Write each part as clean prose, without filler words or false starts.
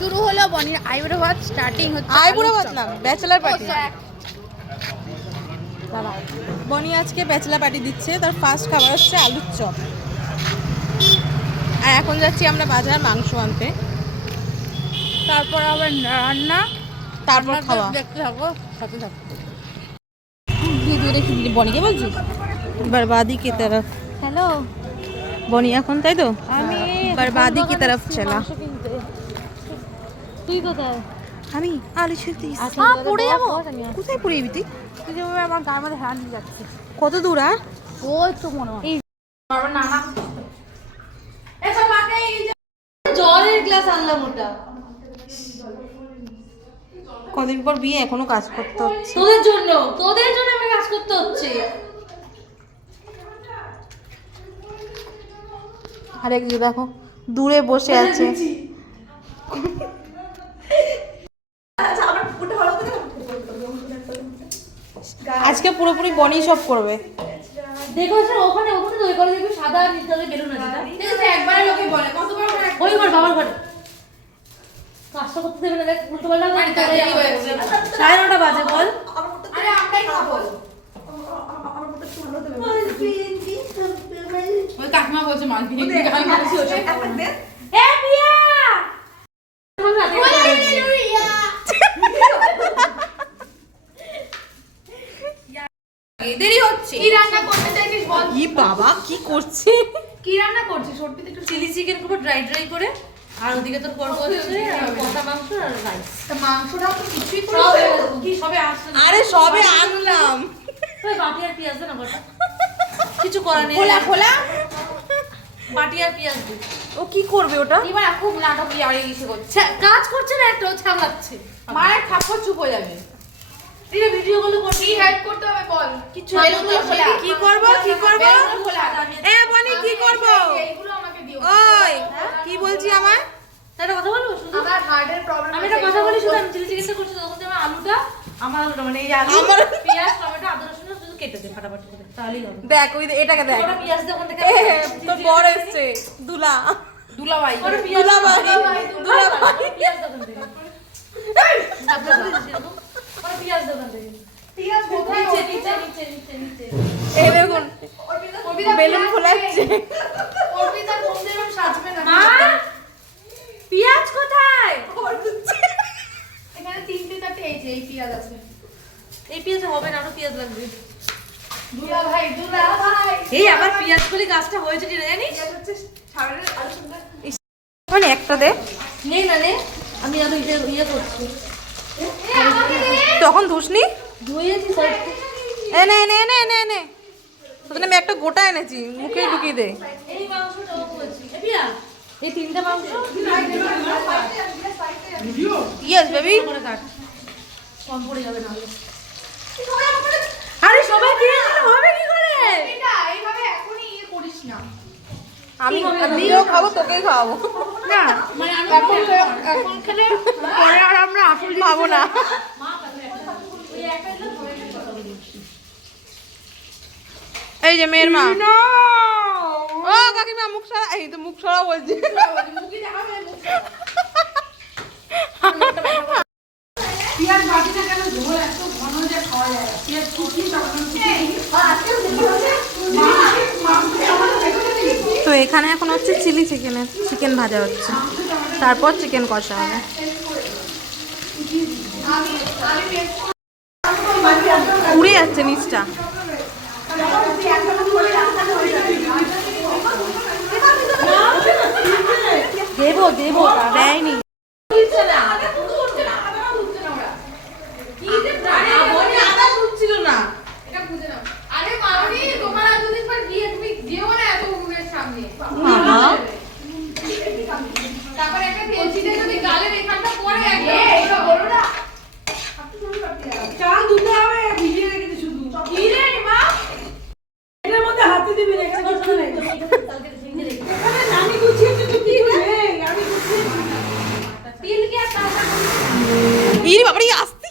শুরু হলো বনির আইবুড়ো ভাত, স্টার্টিং হচ্ছে আইবুড়ো ভাত না, ব্যাচেলার পার্টি। বনি আজকে ব্যাচেলার পার্টি দিচ্ছে, তার ফার্স্ট খাবার হচ্ছে আলুর চপ। আর এখন যাচ্ছি আমরা বাজার মাংস আনতে, তারপর আবার রান্না, তারপর খাওয়া। দেখতে থাকো, সাথে থাকো। ভিডিও দেখি বনিকে বলছিস बर्बादी की तरफ। হ্যালো, বনি এখন তাই তো আমি बर्बादी की तरफ चला। তুই কোথায়? আমি আলু ছুলতে পড়ে যাবো। কোথায় পড়ে যাবি তুই? তুই যেভাবে আমার গায়ের মধ্যে হাত দিয়ে যাচ্ছে, কত দূর আর? ওই তো মনে হয় জলের গ্লাস আনলাম ওটা কদিন পর বিয়ে, এখনো কাজ করতে হচ্ছে। তোদের জন্য আমি কাজ করতে হচ্ছে। আরেক যে দেখো দূরে বসে আছে। আজকে পুরোপুরি বনি সব করবে। দেখো ওখানে ওখানে তো ওই করে দেখবি সাদা নিচে বেলুন আছে না, ঠিক আছে? একবারে লোকে বলে কতবার করে ওই ঘর বাবার ঘরে কাজটা করতে দেবে না, দেখ উল্টো পাল্টা করে 9:30 বাজে বল। আরে আমরাই খাবো। আমার মতো একটু ভালো দেবে ওই কাকিমা বলছে মান ভিড়ে আমি বলছি ওটা এ পিয়া দেরি হচ্ছে। কি রান্না করতে চাইছিস বল? ই বাবা কি করছে? কি রান্না করছিস? সরপিতে একটু চিলি চিকেন করব ড্রাই ড্রাই করে, আর ওদিকে তোর পর্ব আছে আর কষা মাংস আর রাইস। তা মাংসটাও তো কিছুই সব কি সবে আসছে। আরে সবে আনলাম। ওই বাটি আর পেঁয়াজ দে না গোটা, কিছু করার নেই। খোলা খোলা বাটি আর পেঁয়াজ দে। ও কি করবে ওটা? এবার খুব নাটক আর ইসে করছে, কাজ করছে না, একটা ছাগলাচ্ছে। মায়ের থাপ্পড় চুপ হয়ে যাবে। তুই ভিডিও গুলো করবি, কি হেল্প করতে হবে বল? কিছু বেলুন খোলা। কি করব কি করব? বেলুন খোলা। এ বনি কি করব? এইগুলো আমাকে দিও। ওই কি বলছি আমায়? একটা কথা বলবো শুধু? আমার হার্টের প্রবলেম আমি একটা কথা বলি শুধু, আমি চিলি চিকেনটা করছি তখন তুমি আলুটা, আমার আলুটা মানে এই আলু আমার পেঁয়াজ টমেটো আদা রসুন শুধু কেটে দে ফাটাফাটি করে, তাহলেই হবে। দেখ ওই এটাকে দেখ। ওটা পেঁয়াজ দিয়ে ওখান থেকে তোর বড় এসছে দুলা দুলাভাই। ওটা পেঁয়াজ দুলাভাই দুলাভাই। পেঁয়াজ দোকান থেকে ওটা পেঁয়াজ দোকান থেকে পিয়াজ কোথায়? নিচে নিচে নিচে নিচে নিচে এই দেখুন বেলুন ফোলাচ্ছে। অর্পিতা কোনদিন সাজবে না। মা পেঁয়াজ কোথায়? এখানে 3-4 এই যে এই পিয়াজ আছে। এই পেঁয়াজ হবে না, আরো পেঁয়াজ লাগবে। দুলাভাই দুলাভাই। এই আবার পেঁয়াজ কলি গাছটা হয়েছে কি জানিস? পিয়াজ হচ্ছে সামনের আলু সুন্দর। মানে একটা দে। নেই না নে, আমি আরো ইয়ে করছি। তখন ধুসনি? ধুয়েছি সব। এনে এনে এনে এনে এনে তোদের আমি একটা গোটা এনেছি, মুখে ঢুকিয়ে দে। এই মাংসটা ও বলছি এ পিয়া, এই তিনটা মাংস ইয়েস বেবি। করে কাট, কম পড়ে যাবে না। আরে সবাই দিয়ে দিলে হবে কি করে? এটা এইভাবে এখনই ইয়ে করিস না। আমি নিজেও খাবো, তোকেই খাওয়াবো। না মানে আমি এখন খেলে পরে আর আমরা আসল খাবো না। ওই একটা দিলে সবাই মিলে কথা বলি। এই যে মেয়ের মা। ও কাকিমা মুখ সরা, এই তো মুখ সরা বলছি। মুখি দেখাবে মুখ। পিয়াজ ভাজিটা কেন ঝোল এত ঘন যে খাওয়া যায়? পিয়াজ কুচি তখন তো এখানে এখন হচ্ছে চিলি চিকেনের চিকেন ভাজা হচ্ছে, তারপর চিকেন কষা হবে। উড়ে যাচ্ছে নিচটা। দেবো দেবো দেয়নি। আরে মামনি তোমার আর দুদিন পর বিয়ে, তুমি দিও না এত উনুনের সামনে। তারপর একটা তেলচিটে যদি গালের এখানটা পড়ে একদম এটা বলো না। চাল ধুতে হবে, ভিজিয়ে রেখেছি শুধু। কি রে মা? এটার মধ্যে হাতে দিবি না, এখানে কিছু নেই। এখানে আমি গুছিয়েছি তো কি হবে? আমি গুছিয়েছি। তিল কি আর তাজা ইরে বাবারে আসতে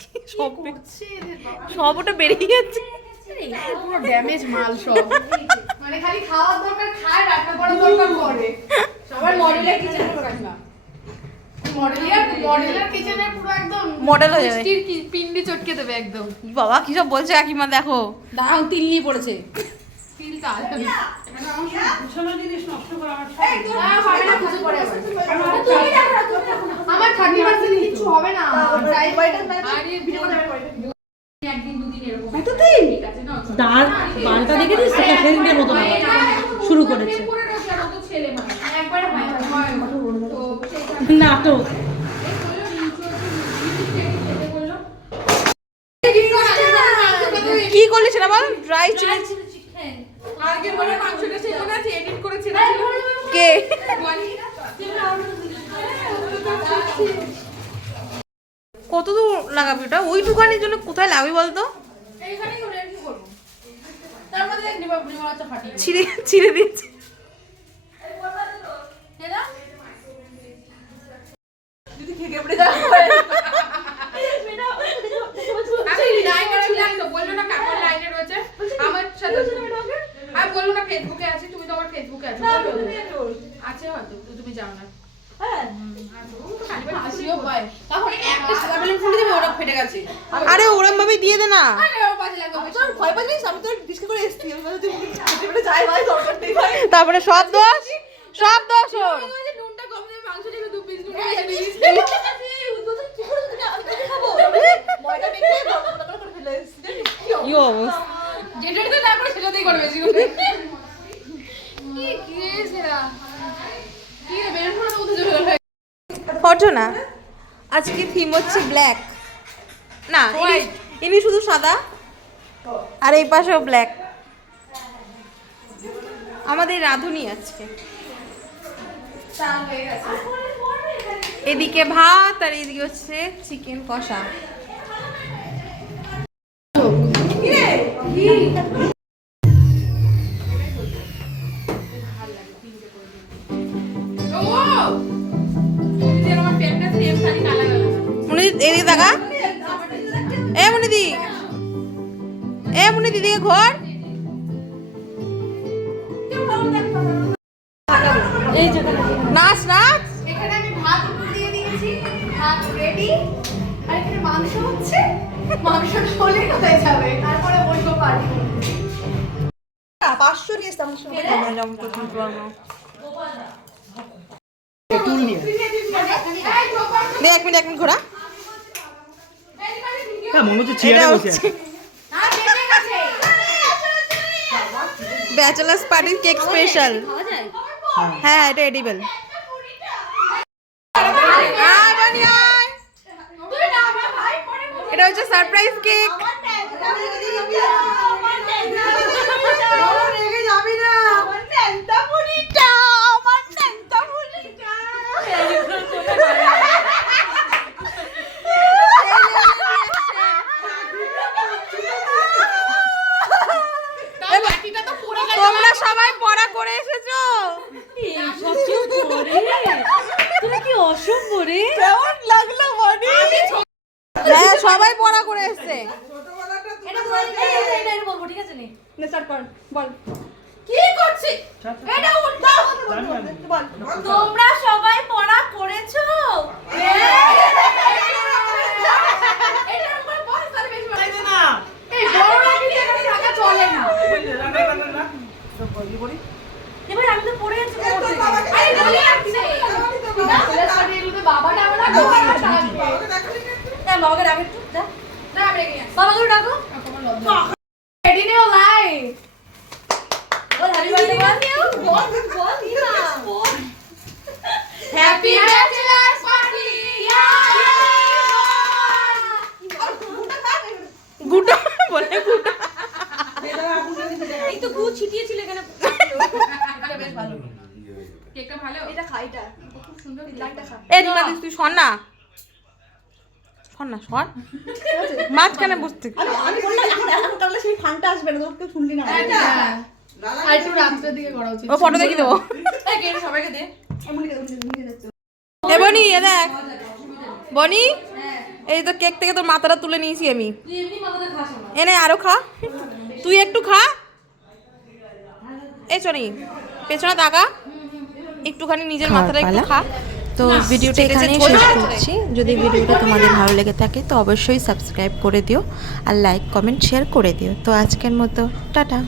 সব ওটা বেরিয়ে যাচ্ছে। পুরো ড্যামেজ মাল সব। মানে খালি খাওয়ার দরকার খায়, রান্না করার দরকার করে। সবার মডেলের কিচেন করে রাখলাম। মডেলিয়ার মডেলার কিচেনে পুরো একদম মডেল হয়ে যাবে। মিষ্টির পিন্ডি চটকে দেবে একদম। বাবা কি সব বলছে কাকিমা দেখো। দাঁড়াও তিল্লি পড়েছে। তিলটা বিছানা জিনিস নষ্ট করা আমার আমার 30% কিছু হবে না। আরে একদিন দুদিন এরকম ঠিক আছে না দাঁড় বালটা দেখে দিস তো সেদিনের মতো না শুরু করেছে পুরো রোজগার তো ছেলে মানে একবারে হয় তো নাটক। কি করলি সেটা বল। ড্রাই চিলি আগে বলে মাংসটা ছিল না যে এডিট করেছিল কে? কত দূর লাগাবি ওটা? ওইটুকানির জন্য কোথায় লাগাবি বলতো? এইখানেই হলে কি করব তারপরে দেখ নিবা নিবা ফাটিয়ে ছিঁড়ে ছিঁড়ে দিয়েছি। কেডা যদি খেয়ে পড়ে যায় আমি লাইনে ছিলাম তো বললো না কাকার লাইনে রয়েছে আমার সাথে আমি বললো না ফেসবুকে আছে তুমি তো আমার ফেসবুকে আছো আছে হয়তো তুমি জানো না হ্যাঁ হাসিও পায় তখন একটা সাদা বেলুন ফুলে দিবি ওটা ফেটে গেছে। আরে ওরম ভাবে দিয়ে দে না। তোর ভয় পাচ্ছিস আমি তোর ডিসকে করে এসেছি আমি বলছি তুই খেতে পড়ে যাই ভাই দরকার নেই ভাই তারপরে সব দোষ ওর। নুনটা কম দিয়ে মাংস থেকে দু পিস নুন খেয়ে ময়দা মেখে বড় করে ফেলে এসেছি কি অবস্থা। যেটা তো না করে সেটাতেই করবে বেশি করে কি কেসরা কি রে বেলুন ফুলে তো উঠে যাবে ফটো না আজকে থিম হচ্ছে ব্ল্যাক না এমনি শুধু সাদা আর এই পাশেও ব্ল্যাক। আমাদের রাঁধুনি আজকে এদিকে ভাত আর এদিকে হচ্ছে চিকেন কষা। মুনিদি এদিকে দেখা। মুনিদি দিদিকে ঘর। এই যে নাচ নাচ। এখানে আমি ভাত উপর দিয়ে দিয়েছি ভাত রেডি আর এখানে মাংস হচ্ছে মাংসটা হলে কোথায় যাবে তারপরে বলবো পারি 500 নিয়ে এসেছি এক মিনিট ঘোরা। হ্যাঁ মনে হচ্ছে চেয়ারে বসে আছে। Bachelors party cake special. হ্যাঁ এটা এডিবল। এটা হচ্ছে সারপ্রাইজ কেক। রেগে যাবি না আমার ন্যাংটা মুড়িটা আমার ন্যাংটা মুড়িটা তোমরা সবাই পড়া করে এসেছো। তোরা কি অসভ্য রে। কেমন লাগলো বডি হ্যাঁ সবাই পড়া করে এসেছে। এটা বলবো ঠিক আছে নে স্টার্ট কর বল কি করছিস এটা উল্টা বল তোমরা সবাই পড়া করেছো। এটা আমার বস তার বেশি বাড়াই দে না এই বড় রাখি এখানে থাকা চলে না না এবার আমি তো পড়ে যাচ্ছি তোর বাবাকে আরে বলি আছে প্লাস পার্টি এগুলো বাবাটা আমরা বাবাটা থাকবে না বাবাকে ডাকে একটু যা না আমি রেগে গেছি বাবাকে ডাকো রেডি নেও লাই বল হ্যাপি বার্থডে বল বল হ্যাপি ব্যাচেলার পার্টি গুটা বলে গুটা। এই তো গু ছিটিয়েছিল এখানে বেশ ভালো কেকটা ভালো এটা খাইটা খুব সুন্দর লাইটটা খা এই দিদি তুই শোন না মাঝখানে বসতে। আমি বললাম এখন তাহলে সেই ফানটা আসবে না তোকে শুনলি না আর একটু রাত্রের দিকে করা উচিত ও ফটো দেখি দেবো। সবাইকে দে এ বনি এ দেখ বনি এই তো কেক থেকে তোর মাথাটা তুলে নিয়েছি আমি। তুই এমনি মাথাতে খাস না এনে আরো খা তুই একটু খা। এই চনি পেছনে তাকা একটুখানি নিজের মাথাটা একটু খা। তো ভিডিওটা এখানেই শেষ করছি। যদি ভিডিওটা তোমাদের ভালো লেগে থাকে তো অবশ্যই সাবস্ক্রাইব করে দিও আর লাইক কমেন্ট শেয়ার করে দিও। তো আজকের মতো টাটা।